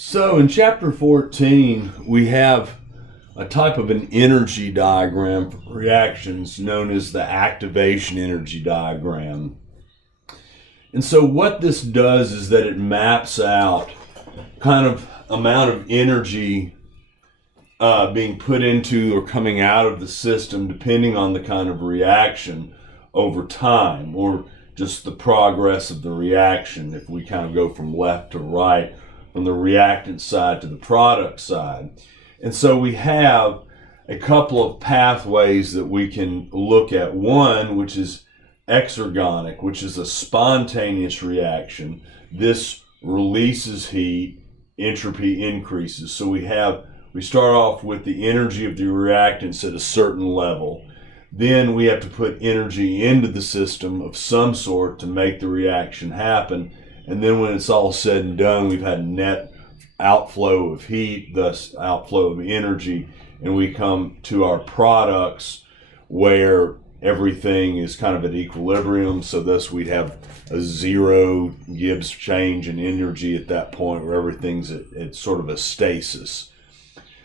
So in chapter 14, we have a type of an energy diagram for reactions known as the activation energy diagram. And so what this does is that it maps out kind of amount of energy being put into or coming out of the system depending on the kind of reaction over time, or just the progress of the reaction if we kind of go from left to right, from the reactant side to the product side. And so we have a couple of pathways that we can look at. One, which is exergonic, which is a spontaneous reaction. This releases heat, entropy increases. So we start off with the energy of the reactants at a certain level. Then we have to put energy into the system of some sort to make the reaction happen. And then when it's all said and done, we've had net outflow of heat, thus outflow of energy, and we come to our products where everything is kind of at equilibrium. So thus we'd have a zero Gibbs change in energy at that point, where everything's at sort of a stasis.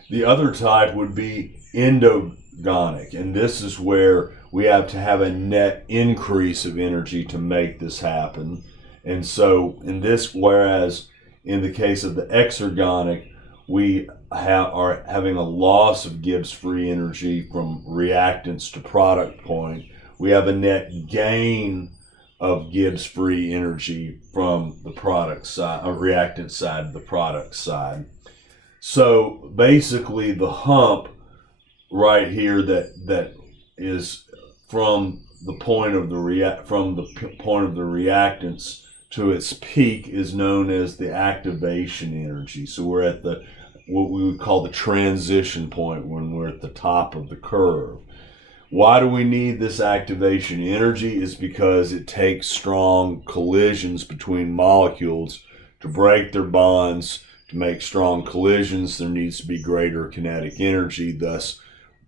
The other type would be endogonic, and this is where we have to have a net increase of energy to make this happen. And so in this, whereas in the case of the exergonic, we are having a loss of Gibbs free energy from reactants to product point, we have a net gain of Gibbs free energy from the product side, or reactant side to the product side. So basically the hump right here that is from the point of the reactants to its peak is known as the activation energy. So we're at what we would call the transition point when we're at the top of the curve. Why do we need this activation energy? Is because it takes strong collisions between molecules to break their bonds. To make strong collisions, there needs to be greater kinetic energy, thus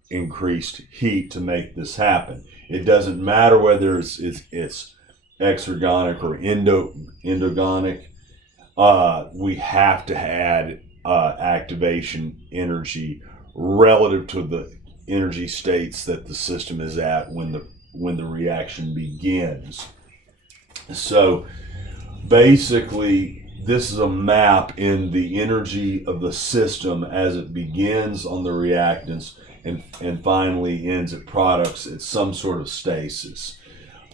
increased heat to make this happen. It doesn't matter whether it's exergonic or endogonic. We have to add activation energy relative to the energy states that the system is at when the reaction begins. So basically, this is a map in the energy of the system as it begins on the reactants and finally ends at products at some sort of stasis.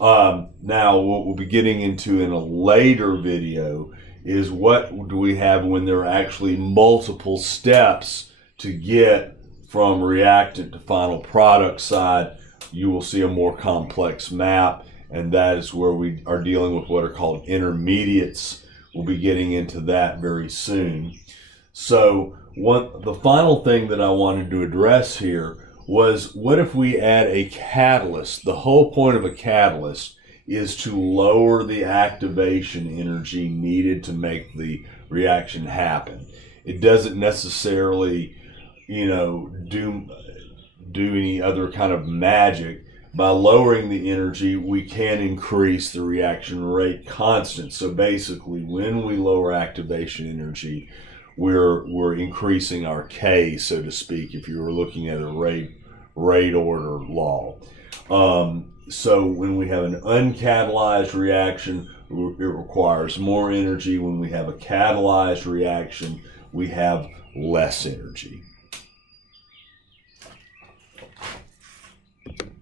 Now, what we'll be getting into in a later video is what do we have when there are actually multiple steps to get from reactant to final product side. You will see a more complex map, and that is where we are dealing with what are called intermediates. We'll be getting into that very soon. So the final thing that I wanted to address here was, what if we add a catalyst? The whole point of a catalyst is to lower the activation energy needed to make the reaction happen. It doesn't necessarily, do any other kind of magic. By lowering the energy, we can increase the reaction rate constant. So basically, when we lower activation energy, we're increasing our K, so to speak, if you were looking at a rate order law. So when we have an uncatalyzed reaction, it requires more energy. When we have a catalyzed reaction, we have less energy.